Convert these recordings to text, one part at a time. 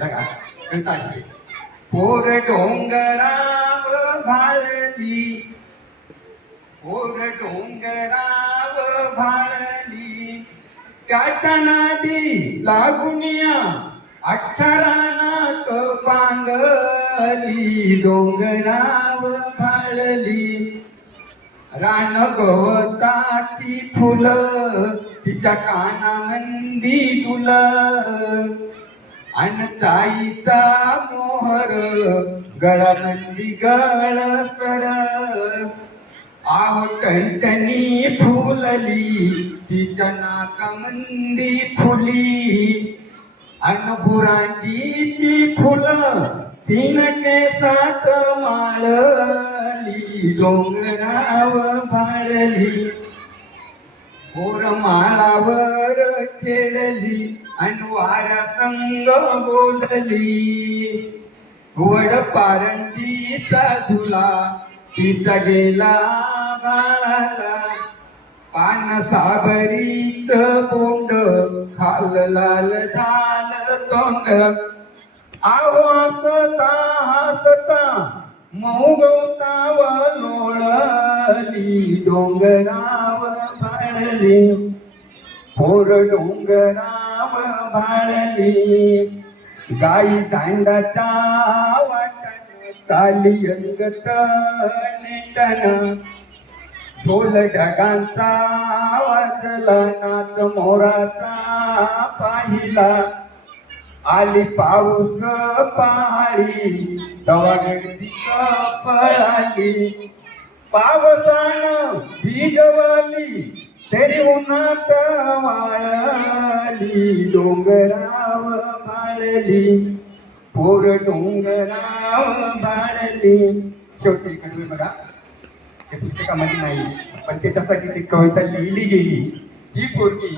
बघा कळतं अशी पोर डोंगराव भाळली. पोर डोंगराव भाळली. त्याच्या नादी लागुनिया अठरा नाक पांगली. डोंगराव भाळली. रान गवताची फुलं तिच्या कानामंदी तुला अनचाईचा मोहर मोहर गळामंदी गळ सर. आव टणटणी फुलली तिच्या नाकामंदी फुली. अन बुरांडीची फुलं तीन केसात माळली डोंगराव भाळली पोर माळावर खेळली अनुवार संग बोलली. वड पारंतीचा झुला तिचा गेला बाळाला. पान साबरीच बोंड खाल लाल झाल तोंड. आहो हसता हसता मौगवताव लोळली डोंगराव पडली पोर डोंगरा भाळली गाई दांडाचा वाटण चाली अंगत नेटन. ढोल ढगांचा वाजला नाच मोराचा पाहिला. आली पाऊस पहाडी तवा पळाली. पावसानं भिजवली तरी उन्हात वाळली डोंगराव भाळली पोर डोंगराव भाळली शेवटी कडवे बघा. ते पुस्तकामध्ये नाही पण त्याच्यासाठी ती कविता लिहिली गेली. ही पोरगी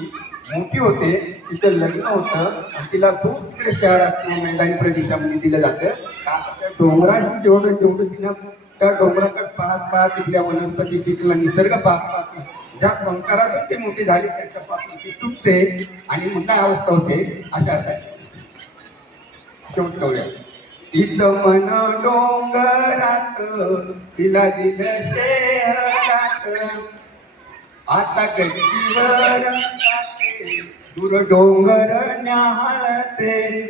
मोठी होते तिचं लग्न होतं आणि तिला खूप तिकडे शहरात मैदानी प्रदेशामध्ये दिलं जातं. का? त्या डोंगराशी जेवढं जेवढं तिला त्या डोंगराकडे पाहत पाहत तिथल्या वनस्पती तिथला निसर्ग पाहत पाहत ज्या संस्कारातून ती मोठी झाली त्याच्यापासून ती तुटते आणि मग काय अवस्था होते अशा अर्थाची शेवट तिथं मन डोंगरात तिला दिलं शेहरात. आता गच्चीवर दूर डोंगर न्याहाळते.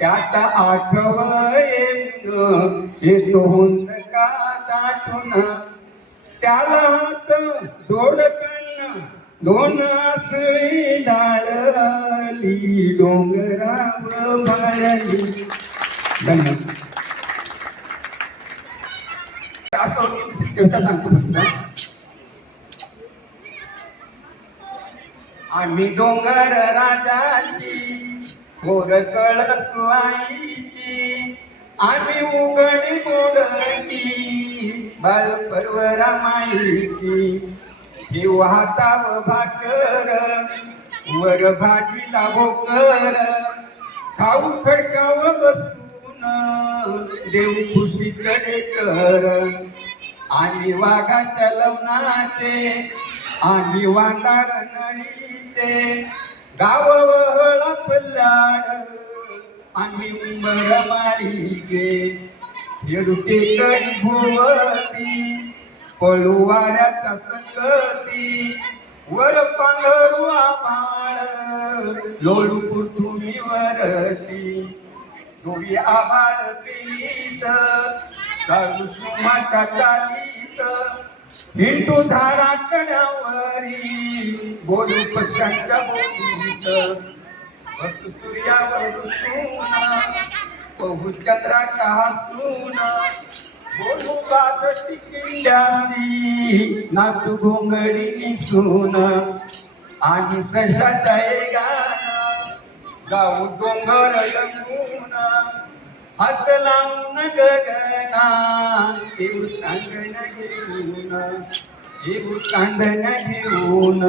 त्याचा आठवण येतो का दाटून त्याला हात जोडकन दोन आसळी डाळली डोंगराव भाळली धन्यवाद. सांगतो आम्ही डोंगर राजाची थोर कळसवाईची आम्ही उघड मोडती बाळ परवरा माईची हे वाहताव भाकर वर भाजीला भोकर. खाऊ खडकाव बसून देव खुशीकडे कर. आणि वाघाच्या लवणाचे आणि वाटार नळीचे गाव वहळा पल्लाड आणि उंबर माळीचे खेळुटे कडी भोवती पळू वाऱ्याचा संगती वर पांघरू आभाळ लोळू पृथ्वी वरती डोळी आभाळ पिलीत चालू सिंहाच्या चालीत हिंडू झाडा कड्यावरी बोलू पक्ष्यांच्या बोलीत. बसू सूर्यावर सुना पहू चंद्राच्या सुना बोलू काजटी किल्ल्यानी नाचू घोंगडी सुन आणि सशाच्या गाणं गाऊ डोंगर लंगून. हात लावून गगना देऊ चांदण घेऊन. देऊ चांदण घेऊन.